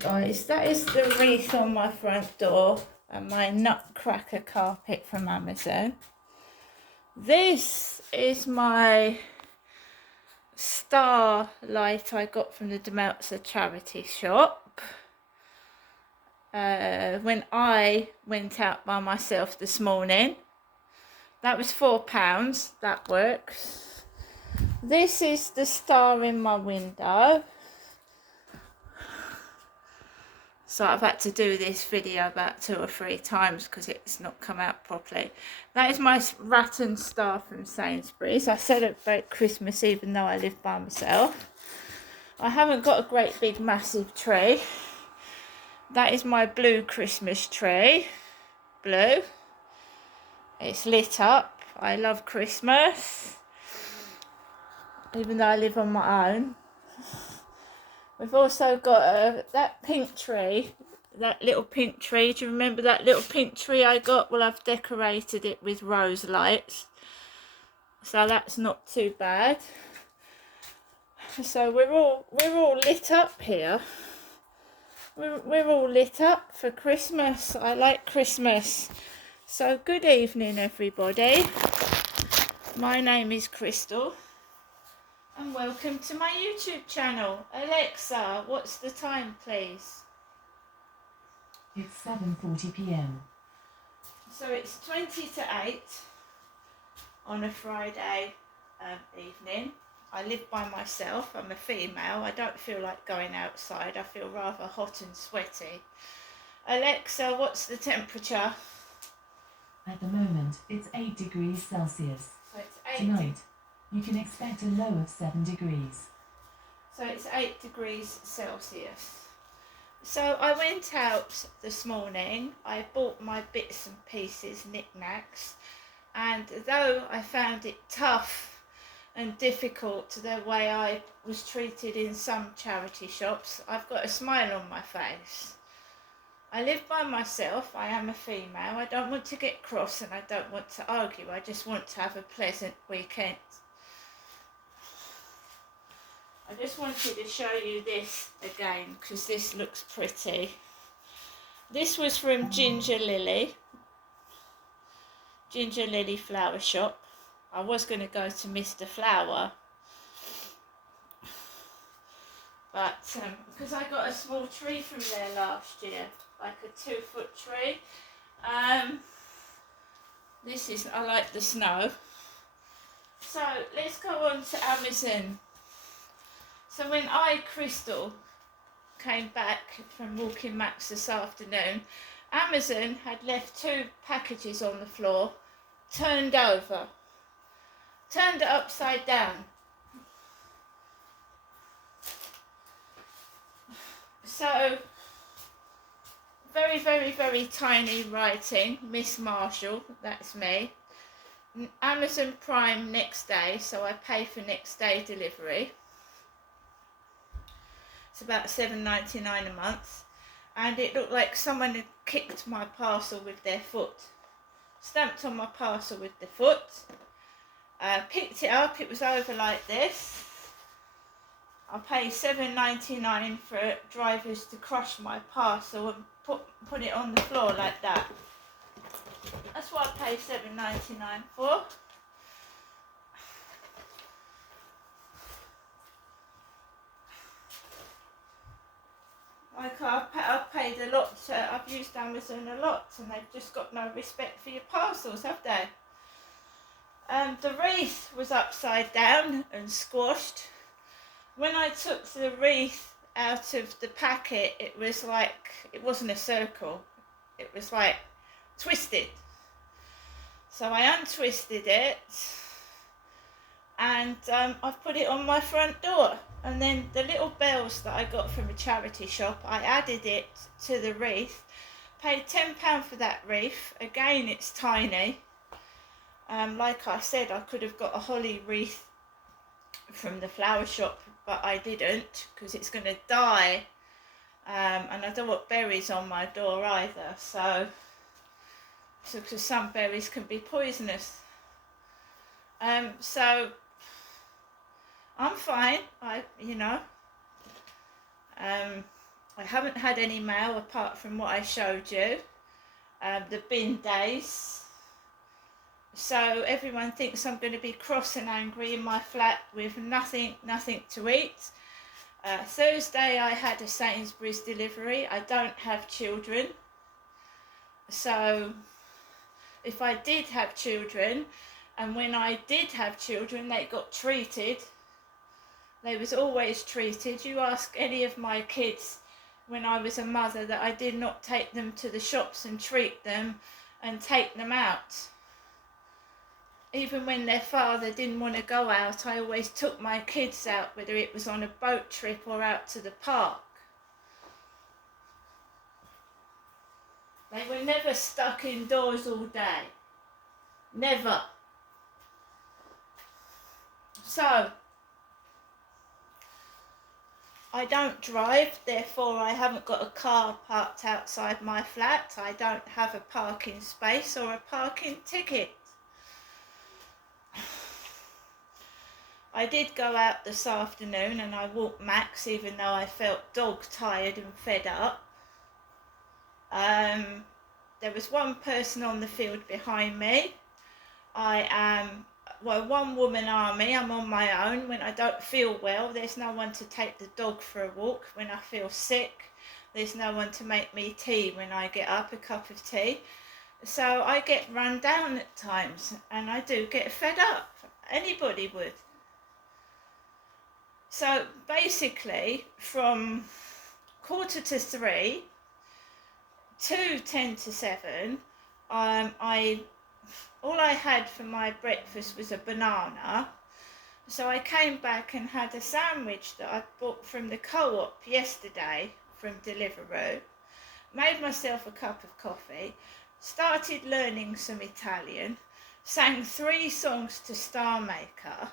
guys, that is the wreath on my front door and my nutcracker carpet from Amazon. This is my star light I got from the Demeltzer charity shop when I went out by myself this morning. That was £4, that works. This is the star in my window. So I've had to do this video about 2 or 3 times because it's not come out properly. That is my rattan star from Sainsbury's. I celebrate Christmas even though I live by myself. I haven't got a great big massive tree. That is my blue Christmas tree. Blue. It's lit up. I love Christmas. Even though I live on my own. We've also got that pink tree, that little pink tree. Do you remember that little pink tree I got? Well, I've decorated it with rose lights, so that's not too bad. So we're all lit up here. We're all lit up for Christmas. I like Christmas. So good evening, everybody. My name is Crystal. And welcome to my YouTube channel. Alexa, what's the time, please? It's 7:40 p.m. So it's 20 to 8 on a Friday evening. I live by myself. I'm a female. I don't feel like going outside. I feel rather hot and sweaty. Alexa, what's the temperature? At the moment, it's 8 degrees Celsius. So it's 8. Tonight, you can expect a low of 7 degrees. So it's 8 degrees Celsius. So I went out this morning. I bought my bits and pieces, knickknacks, and though I found it tough and difficult the way I was treated in some charity shops, I've got a smile on my face. I live by myself. I am a female. I don't want to get cross and I don't want to argue. I just want to have a pleasant weekend. I just wanted to show you this again because this looks pretty. This was from Ginger Lily Flower Shop. I was going to go to Mr. Flower, but because I got a small tree from there last year, like a 2-foot tree. This is, I like the snow. So let's go on to Amazon. So when I, Crystal, came back from walking Max this afternoon, Amazon had left 2 packages on the floor, turned over, turned it upside down. So, very, very, very tiny writing, Miss Marshall, that's me. Amazon Prime next day, so I pay for next day delivery. It's about $7.99 a month, and it looked like someone had kicked my parcel with their foot. Stamped on my parcel with the foot. Picked it up, it was over like this. I paid $7.99 for drivers to crush my parcel and put it on the floor like that. That's what I paid $7.99 for. Like I've paid a lot, I've used Amazon a lot, and they've just got no respect for your parcels, have they? The wreath was upside down and squashed. When I took the wreath out of the packet, it was like, it wasn't a circle, it was like twisted. So I untwisted it, and I've put it on my front door. And then the little bells that I got from a charity shop, I added it to the wreath. Paid £10 for that wreath. Again, it's tiny. Like I said, I could have got a holly wreath from the flower shop, but I didn't because it's going to die. And I don't want berries on my door either. So because some berries can be poisonous. So I'm fine. I I haven't had any mail apart from what I showed you, the bin days. So everyone thinks I'm going to be cross and angry in my flat with nothing to eat. Thursday I had a Sainsbury's delivery. I don't have children. So if I did have children, and when I did have children, they got treated. They was always treated. You ask any of my kids when I was a mother that I did not take them to the shops and treat them and take them out. Even when their father didn't want to go out, I always took my kids out, whether it was on a boat trip or out to the park. They were never stuck indoors all day. Never. So, I don't drive, therefore I haven't got a car parked outside my flat. I don't have a parking space or a parking ticket. I did go out this afternoon and I walked Max, even though I felt dog tired and fed up. There was one person on the field behind me. I am, well, one woman army. I'm on my own. When I don't feel well, there's no one to take the dog for a walk. When I feel sick, there's no one to make me tea when I get up, a cup of tea. So I get run down at times and I do get fed up. Anybody would. So basically from 3:15 to 7:10, all I had for my breakfast was a banana. So I came back and had a sandwich that I bought from the co-op yesterday from Deliveroo, made myself a cup of coffee, started learning some Italian, sang 3 songs to Star Maker.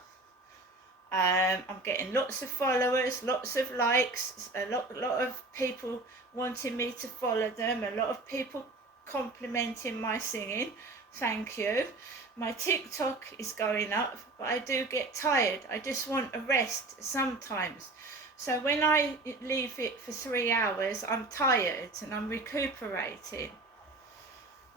I'm getting lots of followers, lots of likes, a lot of people wanting me to follow them, a lot of people complimenting my singing. Thank you. My TikTok is going up, but I do get tired. I just want a rest sometimes. So when I leave it for 3 hours, I'm tired and I'm recuperating.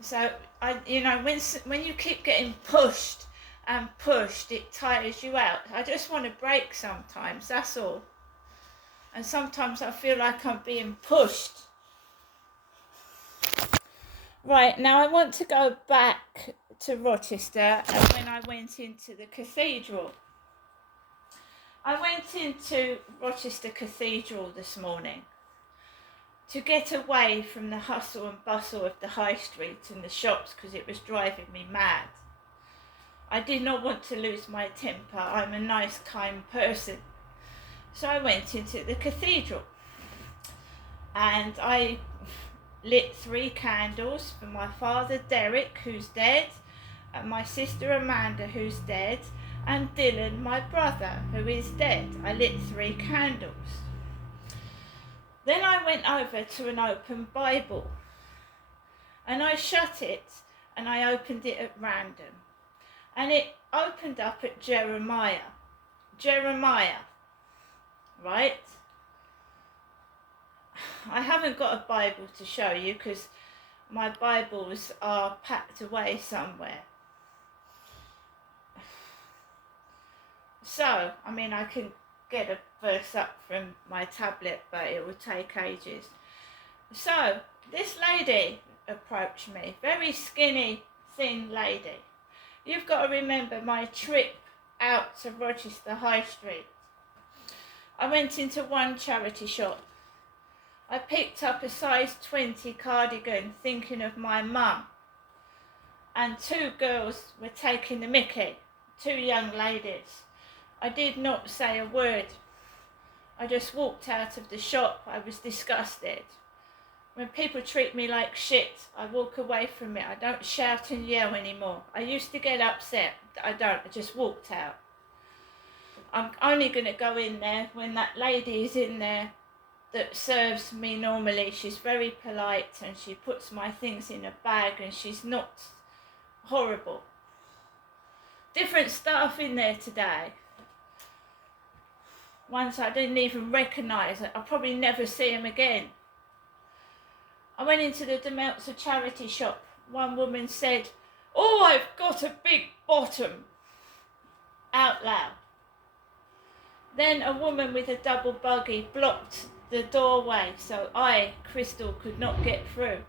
So when you keep getting pushed and pushed, it tires you out. I just want a break sometimes, that's all. And sometimes I feel like I'm being pushed. Right, now I want to go back to Rochester and when I went into the cathedral. I went into Rochester Cathedral this morning to get away from the hustle and bustle of the high street and the shops because it was driving me mad. I did not want to lose my temper. I'm a nice, kind person. So I went into the cathedral and I lit 3 candles for my father Derek, who's dead, and my sister Amanda, who's dead, and Dylan, my brother, who is dead. I lit 3 candles. Then I went over to an open Bible and I shut it and I opened it at random. And it opened up at Jeremiah, right? I haven't got a Bible to show you because my Bibles are packed away somewhere. So, I mean, I can get a verse up from my tablet, but it will take ages. So, this lady approached me, very skinny, thin lady. You've got to remember my trip out to Rochester High Street. I went into one charity shop. I picked up a size 20 cardigan thinking of my mum. And 2 girls were taking the mickey, 2 young ladies. I did not say a word. I just walked out of the shop. I was disgusted. When people treat me like shit, I walk away from it. I don't shout and yell anymore. I used to get upset. I don't. I just walked out. I'm only going to go in there when that lady is in there that serves me normally. She's very polite and she puts my things in a bag and she's not horrible. Different staff in there today. Ones I didn't even recognise. I'll probably never see them again. I went into the Demeltzer charity shop. One woman said, "Oh, I've got a big bottom," out loud. Then a woman with a double buggy blocked the doorway so I, Crystal, could not get through.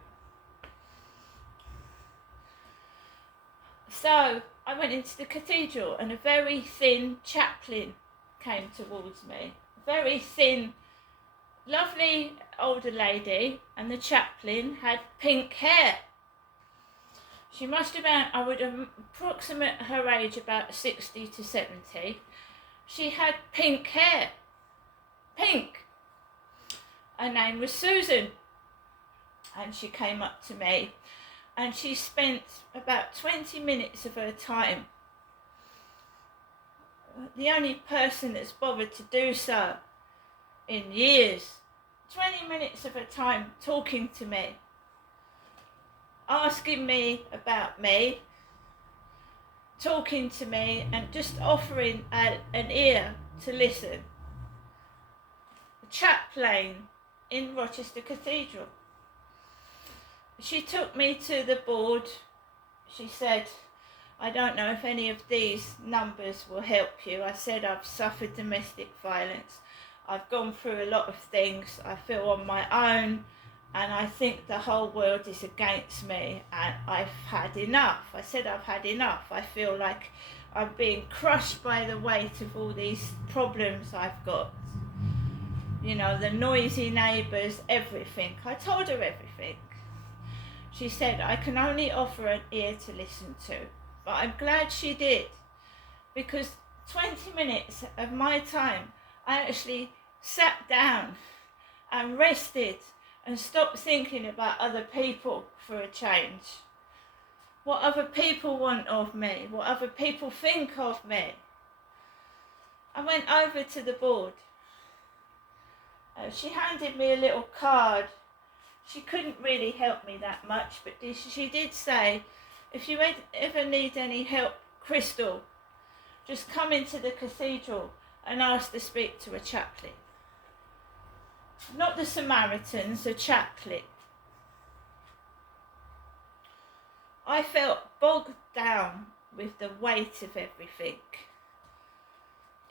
So I went into the cathedral and a very thin chaplain came towards me. Very thin, lovely older lady, and the chaplain had pink hair. She must have been, I would approximate her age about 60 to 70. She had pink hair. Pink. Her name was Susan. And she came up to me and she spent about 20 minutes of her time, the only person that's bothered to do so in years, 20 minutes of her time talking to me, asking me about me, talking to me and just offering an ear to listen. A chaplain in Rochester Cathedral. She took me to the board. She said, "I don't know if any of these numbers will help you." I said, "I've suffered domestic violence. I've gone through a lot of things. I feel on my own and I think the whole world is against me and I've had enough." I said, "I've had enough. I feel like I'm being crushed by the weight of all these problems I've got. You know, the noisy neighbours, everything." I told her everything. She said, "I can only offer an ear to listen to." But I'm glad she did, because 20 minutes of my time, I actually sat down and rested and stopped thinking about other people for a change. What other people want of me, what other people think of me. I went over to the board. She handed me a little card. She couldn't really help me that much, but she did say, "If you ever need any help, Crystal, just come into the cathedral and ask to speak to a chaplain." Not the Samaritans, a chaplain. I felt bogged down with the weight of everything.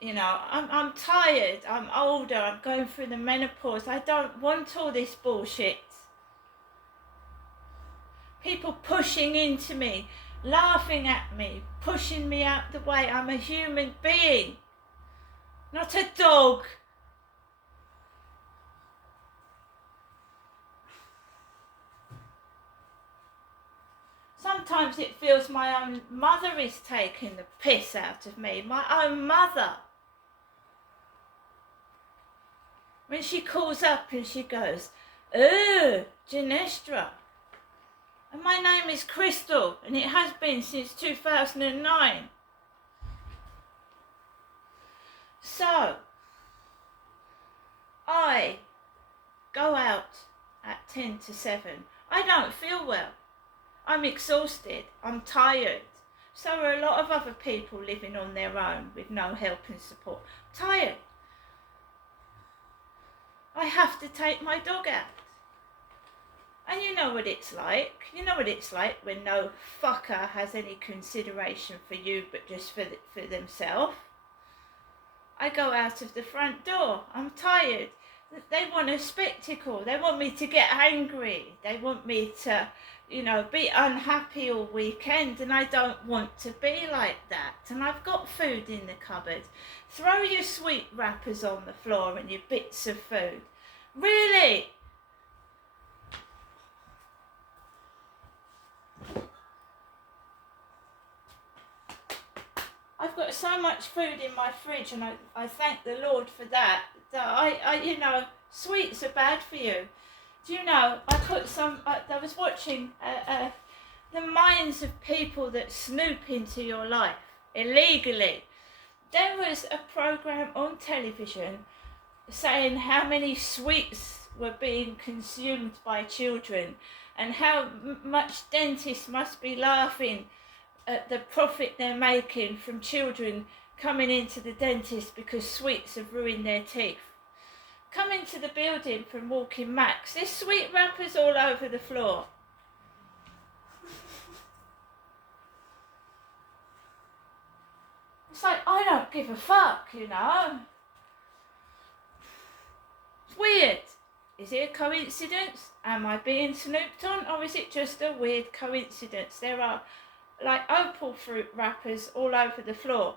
You know, I'm tired, I'm older, I'm going through the menopause. I don't want all this bullshit. People pushing into me, laughing at me, pushing me out the way. I'm a human being, not a dog. Sometimes it feels my own mother is taking the piss out of me, my own mother. When she calls up and she goes, "Oh, Genestra. And my name is Crystal, and it has been since 2009. So, I go out at 10 to 7. I don't feel well. I'm exhausted. I'm tired. So are a lot of other people living on their own with no help and support. Tired. I have to take my dog out. And you know what it's like. You know what it's like when no fucker has any consideration for you but just for themselves. I go out of the front door. I'm tired. They want a spectacle. They want me to get angry. They want me to, you know, be unhappy all weekend, and I don't want to be like that. And I've got food in the cupboard. Throw your sweet wrappers on the floor and your bits of food. Really? I've got so much food in my fridge, and I thank the Lord for that. That I you know, sweets are bad for you. Do you know, I was watching the minds of people that snoop into your life illegally. There was a program on television saying how many sweets were being consumed by children, and how much dentists must be laughing at the profit they're making from children coming into the dentist because sweets have ruined their teeth. come into the building from Walking Max. There's sweet wrappers all over the floor. It's like, I don't give a fuck, you know. It's weird. Is it a coincidence? Am I being snooped on, or is it just a weird coincidence? There are like opal fruit wrappers all over the floor.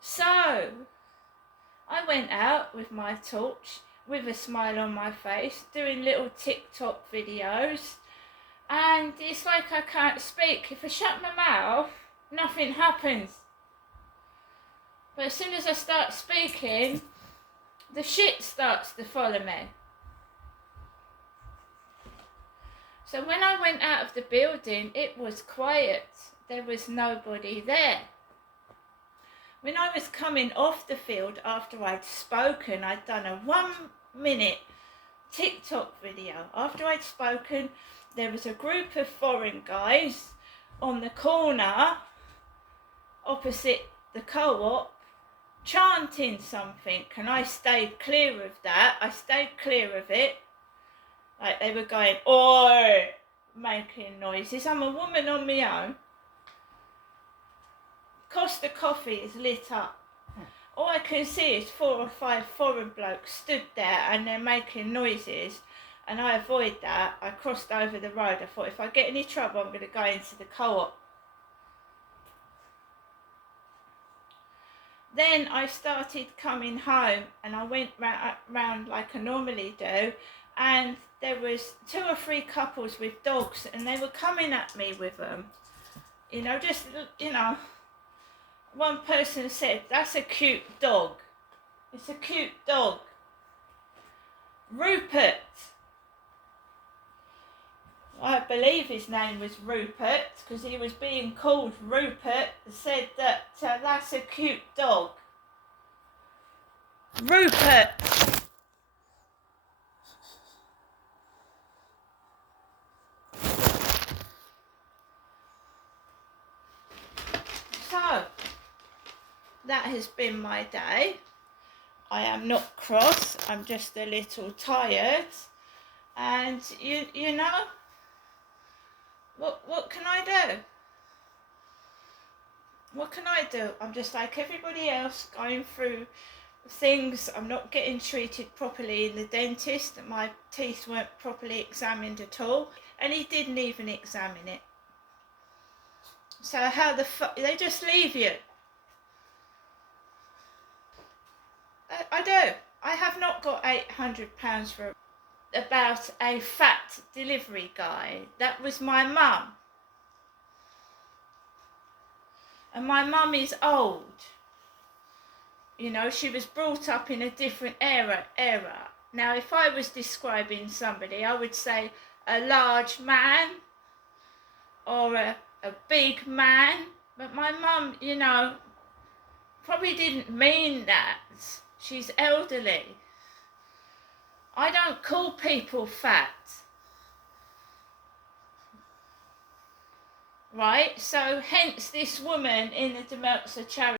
So I went out with my torch, with a smile on my face, doing little TikTok videos, and it's like I can't speak. If I shut my mouth, nothing happens. But as soon as I start speaking, the shit starts to follow me. So when I went out of the building, it was quiet. There was nobody there. When I was coming off the field after I'd spoken, I'd done a 1 minute TikTok video. After I'd spoken, there was a group of foreign guys on the corner opposite the co-op chanting something, and I stayed clear of that. I stayed clear of it. Like they were going, oi, making noises. I'm a woman on my own. Costa Coffee is lit up. All I can see is 4 or 5 foreign blokes stood there and they're making noises, and I avoid that. I crossed over the road. I thought, if I get any trouble, I'm going to go into the co-op. Then I started coming home, and I went round like I normally do, and there was 2 or 3 couples with dogs, and they were coming at me with them. You know, just, you know, one person said, that's a cute dog. It's a cute dog. Rupert. I believe his name was Rupert, because he was being called Rupert, said that that's a cute dog. Rupert! So, that has been my day. I am not cross, I'm just a little tired. And you know, what can I do? What can I do? I'm just like everybody else, going through things. I'm not getting treated properly in the dentist. My teeth weren't properly examined at all, and he didn't even examine it. So how the fuck, they just leave you. I do. I have not got £800 for about a fat delivery guy. That was my mum. And my mum is old. You know, she was brought up in a different era. Now, if I was describing somebody, I would say a large man or a big man. But my mum, you know, probably didn't mean that. She's elderly. I don't call people fat. Right? So hence this woman in the Demeltzer charity